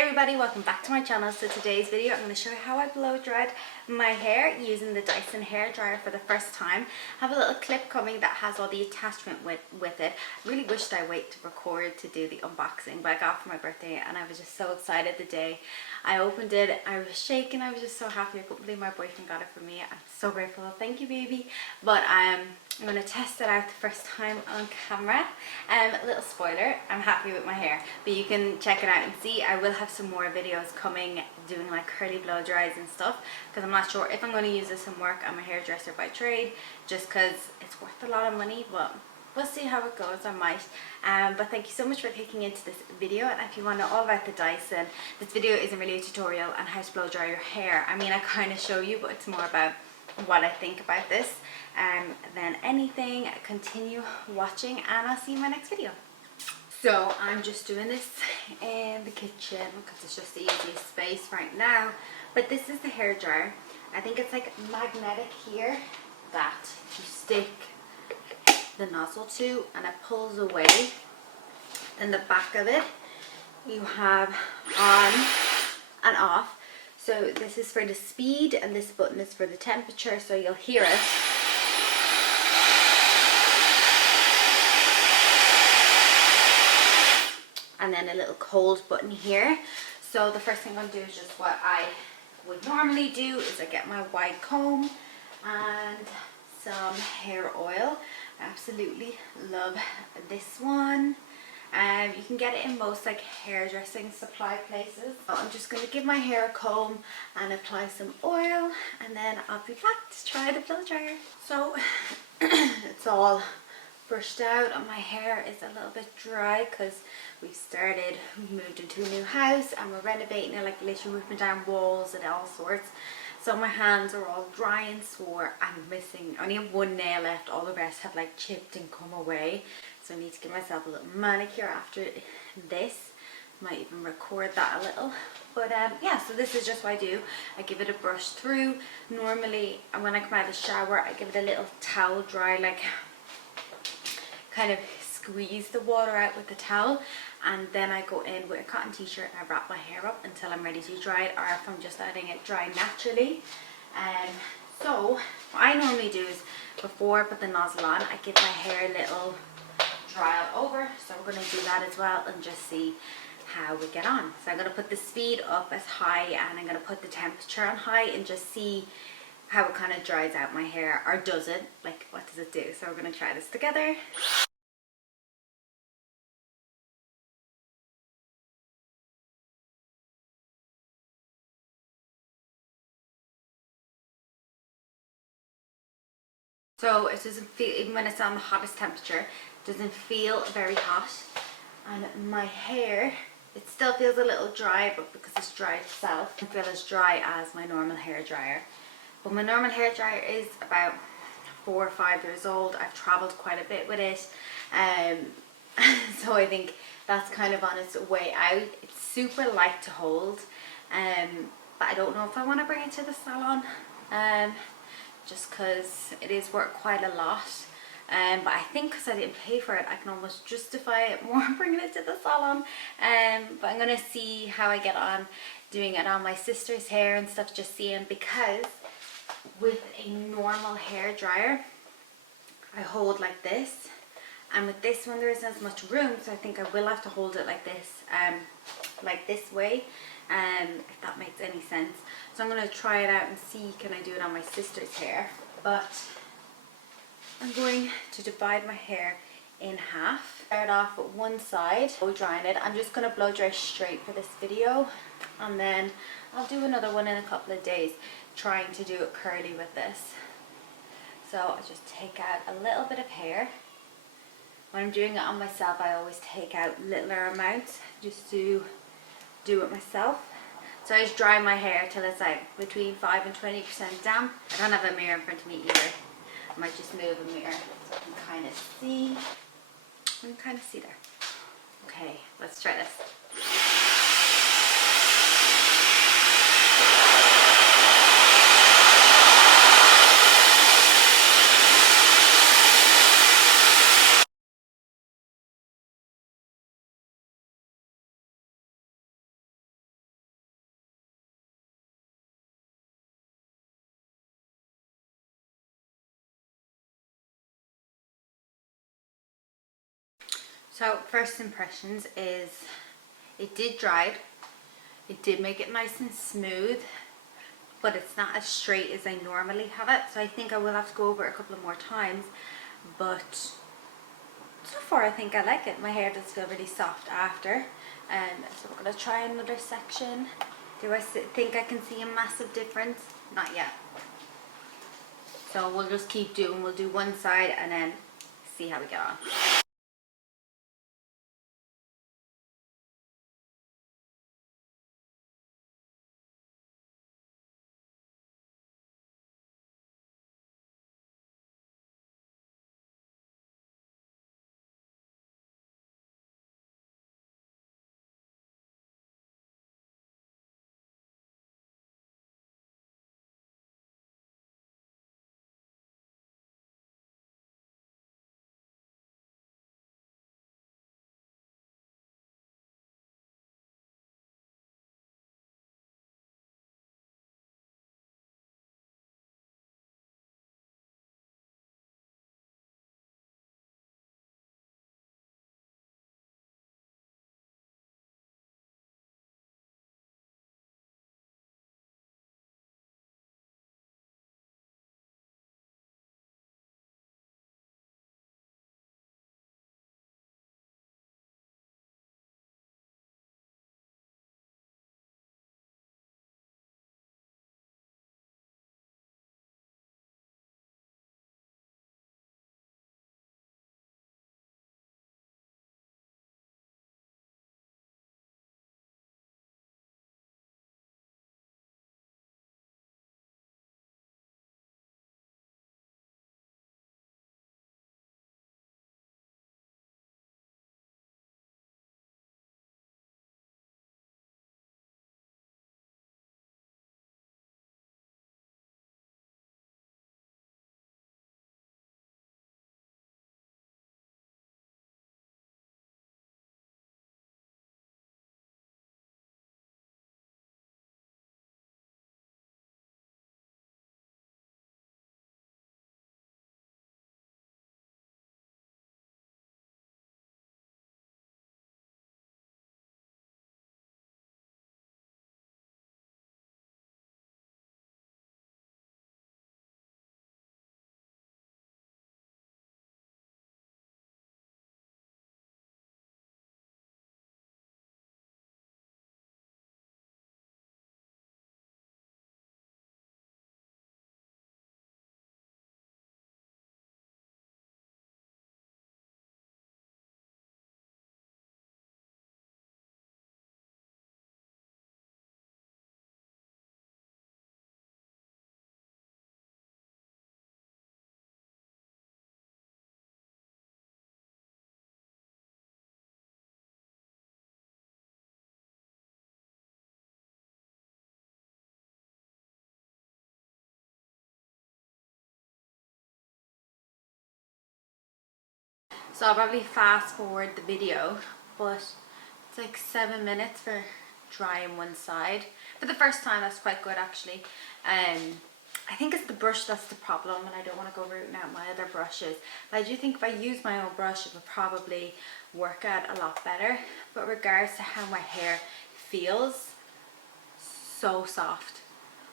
Hey everybody, welcome back to my channel. So today's video I'm going to show you how I blow dried my hair using the Dyson hair dryer for the first time. I have a little clip coming that has all the attachment with it. I really wished I wait to record to do the unboxing, but I got it for my birthday and I was just so excited the day I opened it. I was shaking, I was just so happy. I couldn't believe my boyfriend got it for me. I'm so grateful. Thank you, baby. But I'm going to test it out the first time on camera. A little spoiler, I'm happy with my hair, but you can check it out and see. I will have some more videos coming doing like curly blow dries and stuff, because I'm not sure if I'm going to use this in work. I'm a hairdresser by trade, just because it's worth a lot of money, but we'll see how it goes. I might. But thank you so much for clicking into this video. And if you want to know all about the Dyson, this video isn't really a tutorial on how to blow dry your hair. I mean, I kind of show you, but it's more about what I think about this than anything. Continue watching and I'll see you in my next video. So I'm just doing this in the kitchen because it's just the easiest space right now. But this is the hair dryer. I think it's like magnetic here that you stick the nozzle to and it pulls away. In the back of it you have on and off. So this is for the speed and this button is for the temperature, so you'll hear it. And then a little cold button here. So the first thing I'm going to do is just what I would normally do is I get my wide comb and some hair oil. I absolutely love this one. You can get it in most like hairdressing supply places. So I'm just going to give my hair a comb and apply some oil, and then I'll be back to try the blow dryer. So it's all brushed out and my hair is a little bit dry because we moved into a new house and we're renovating it, like literally ripping down walls and all sorts. So my hands are all dry and sore. I'm missing, I only have one nail left, all the rest have like chipped and come away. So I need to give myself a little manicure after this. Might even record that a little. But yeah, so this is just what I do. I give it a brush through. Normally when I come out of the shower I give it a little towel dry, like kind of squeeze the water out with the towel, and then I go in with a cotton t-shirt and I wrap my hair up until I'm ready to dry it, or if I'm just letting it dry naturally. So what I normally do is before I put the nozzle on, I give my hair a little dry over. So we're going to do that as well and just see how we get on. So I'm going to put the speed up as high and I'm going to put the temperature on high and just see how it kind of dries out my hair, or does it, like what does it do? So we're going to try this together. So it doesn't feel, even when it's on the hottest temperature, it doesn't feel very hot. And my hair, it still feels a little dry, but because it's dry itself, it doesn't feel as dry as my normal hair dryer. But my normal hair dryer is about 4 or 5 years old. I've traveled quite a bit with it. So I think that's kind of on its way out. It's super light to hold. But I don't know if I want to bring it to the salon. Just because it is worth quite a lot. But I think because I didn't pay for it, I can almost justify it more bringing it to the salon. But I'm going to see how I get on doing it on my sister's hair and stuff, just seeing, because with a normal hair dryer I hold like this, and with this one there isn't as much room, so I think I will have to hold it like this way, if that makes any sense. So I'm going to try it out and see, can I do it on my sister's hair. But I'm going to divide my hair in half. Start off with one side, blow drying it. I'm just going to blow dry straight for this video, and then I'll do another one in a couple of days, trying to do it curly with this. So I just take out a little bit of hair. When I'm doing it on myself, I always take out littler amounts just to do it myself. So I just dry my hair till it's like between 5 and 20% damp. I don't have a mirror in front of me either. I might just move a mirror so I can kind of see. I can kind of see there. Okay, let's try this. So first impressions is it did dry. It did make it nice and smooth, but it's not as straight as I normally have it. So I think I will have to go over it a couple of more times, but so far I think I like it. My hair does feel really soft after. So we're going to try another section. Do I think I can see a massive difference? Not yet. So we'll just keep doing, we'll do one side and then see how we get on. So I'll probably fast forward the video, but it's like 7 minutes for drying one side. For the first time, that's quite good actually. I think it's the brush that's the problem, and I don't want to go rooting out my other brushes. But I do think if I use my own brush, it would probably work out a lot better. But regards to how my hair feels, so soft.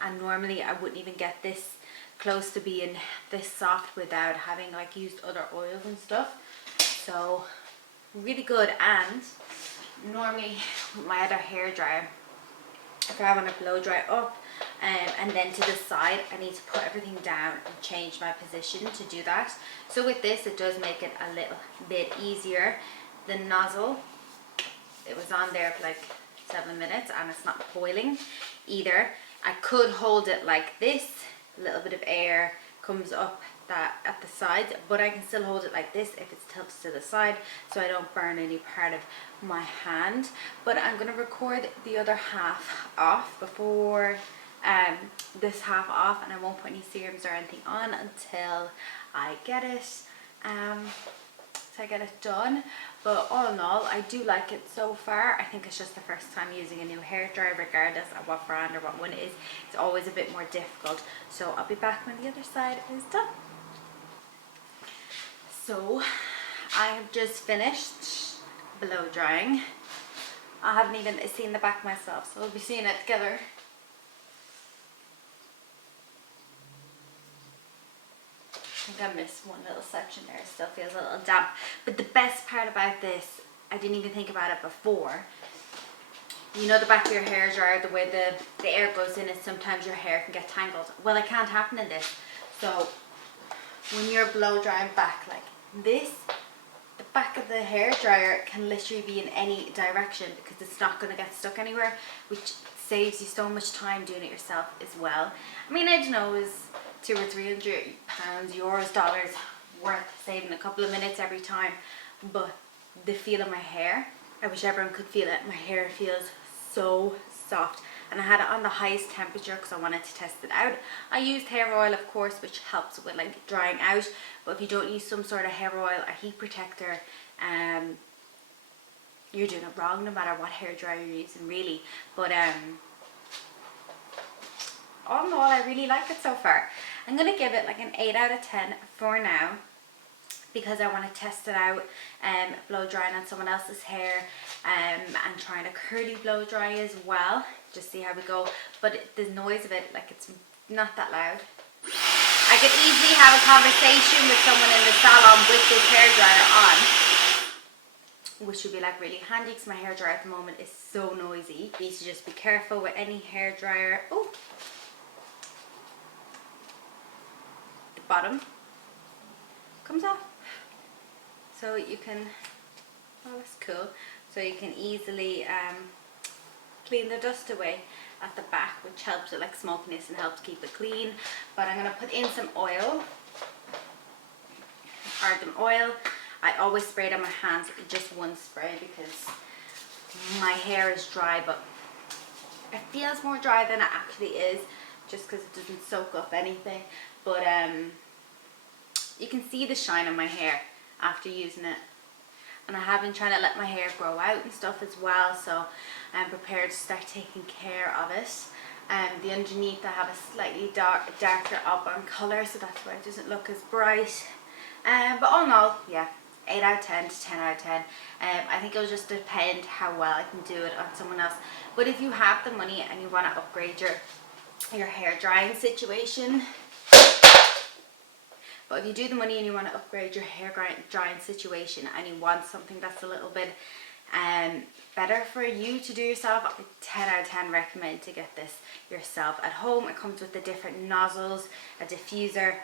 And normally I wouldn't even get this close to being this soft without having like used other oils and stuff. So really good. And normally with my other hair dryer, if I want to blow dry up and then to the side, I need to put everything down and change my position to do that. So with this, it does make it a little bit easier. The nozzle, it was on there for like 7 minutes and it's not boiling either. I could hold it like this, a little bit of air comes up that at the sides, but I can still hold it like this if it's tilted to the side so I don't burn any part of my hand. But I'm going to record the other half off before this half off, and I won't put any serums or anything on until I get it done. But all in all, I do like it so far. I think it's just the first time using a new hair dryer, regardless of what brand or what one it is. It's always a bit more difficult. So I'll be back when the other side is done. So I have just finished blow drying. I haven't even seen the back myself, so we'll be seeing it together. I think I missed one little section there. It still feels a little damp. But the best part about this, I didn't even think about it before. You know the back of your hair dryer, the way the air goes in, and sometimes your hair can get tangled. Well, it can't happen in this. So when you're blow drying back like this, the back of the hair dryer can literally be in any direction because it's not going to get stuck anywhere, which saves you so much time doing it yourself as well. I mean, I don't know, it's £200 or £300, euros, dollars worth saving a couple of minutes every time, but the feel of my hair, I wish everyone could feel it. My hair feels so soft, and I had it on the highest temperature because I wanted to test it out. I used hair oil, of course, which helps with like drying out, but if you don't use some sort of hair oil or heat protector, you're doing it wrong no matter what hair dryer you're using, really. But all in all, I really like it so far. I'm going to give it like an 8 out of 10 for now, because I want to test it out, blow drying on someone else's hair, and trying to curly blow dry as well, just see how we go. But the noise of it, like, it's not that loud. I could easily have a conversation with someone in the salon with this hair dryer on, which would be like really handy because my hair dryer at the moment is so noisy. You need to just be careful with any hair dryer. Oh, the bottom comes off, so you can, oh, that's cool, so you can easily clean the dust away at the back, which helps with like smokiness and helps keep it clean. But I'm going to put in some oil, argan oil. I always spray it on my hands, just one spray, because my hair is dry, but it feels more dry than it actually is, just because it doesn't soak up anything. But you can see the shine on my hair after using it, and I have been trying to let my hair grow out and stuff as well, so I'm prepared to start taking care of it. The underneath I have a slightly darker auburn colour, so that's why it doesn't look as bright. But all in all, yeah, 8 out of 10 to 10 out of 10. I think it'll just depend how well I can do it on someone else. But if you have the money and you want to upgrade your hair drying situation, but if you do the money and you want to upgrade your hair drying situation and you want something that's a little bit better for you to do yourself, I would 10 out of 10 recommend to get this yourself at home. It comes with the different nozzles, a diffuser.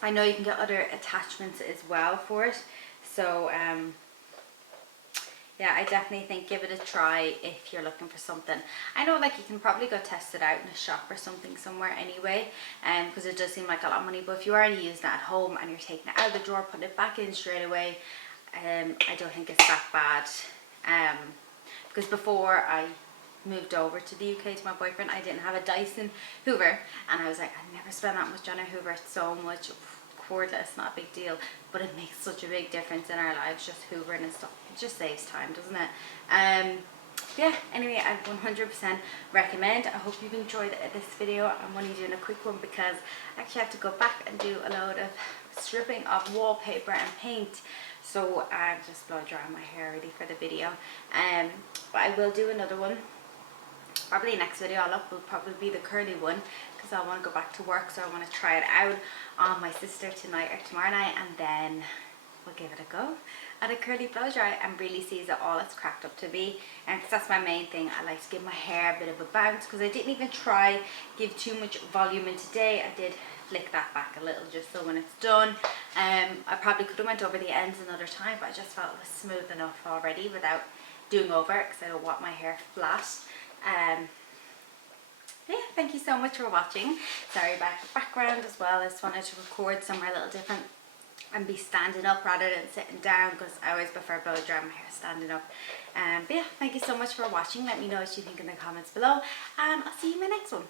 I know you can get other attachments as well for it. So yeah, I definitely think give it a try if you're looking for something. I know, like, you can probably go test it out in a shop or something somewhere anyway, because it does seem like a lot of money. But if you already using it at home and you're taking it out of the drawer, putting it back in straight away, I don't think it's that bad. Because before I moved over to the UK to my boyfriend, I didn't have a Dyson Hoover, and I was like, I never spend that much on a Hoover. It's so much, cordless, not a big deal, but it makes such a big difference in our lives, just hoovering and stuff. It just saves time, doesn't it? Yeah, anyway, I 100% recommend. I hope you've enjoyed this video. I'm only doing a quick one because I actually have to go back and do a load of stripping of wallpaper and paint, so I'm just blow drying my hair ready for the video. But I will do another one. Probably next video I'll up will probably be the curly one, because I want to go back to work, so I want to try it out on my sister tonight or tomorrow night, and then we'll give it a go at a curly blow dry and really sees it all it's cracked up to be. And because that's my main thing, I like to give my hair a bit of a bounce, because I didn't even try give too much volume in today. I did flick that back a little just so when it's done, I probably could have went over the ends another time, but I just felt it was smooth enough already without doing over it, because I don't want my hair flat. Yeah, thank you so much for watching. Sorry about the background as well. I just wanted to record somewhere a little different and be standing up rather than sitting down, because I always prefer blow drying my hair standing up. But yeah, thank you so much for watching. Let me know what you think in the comments below, and I'll see you in my next one.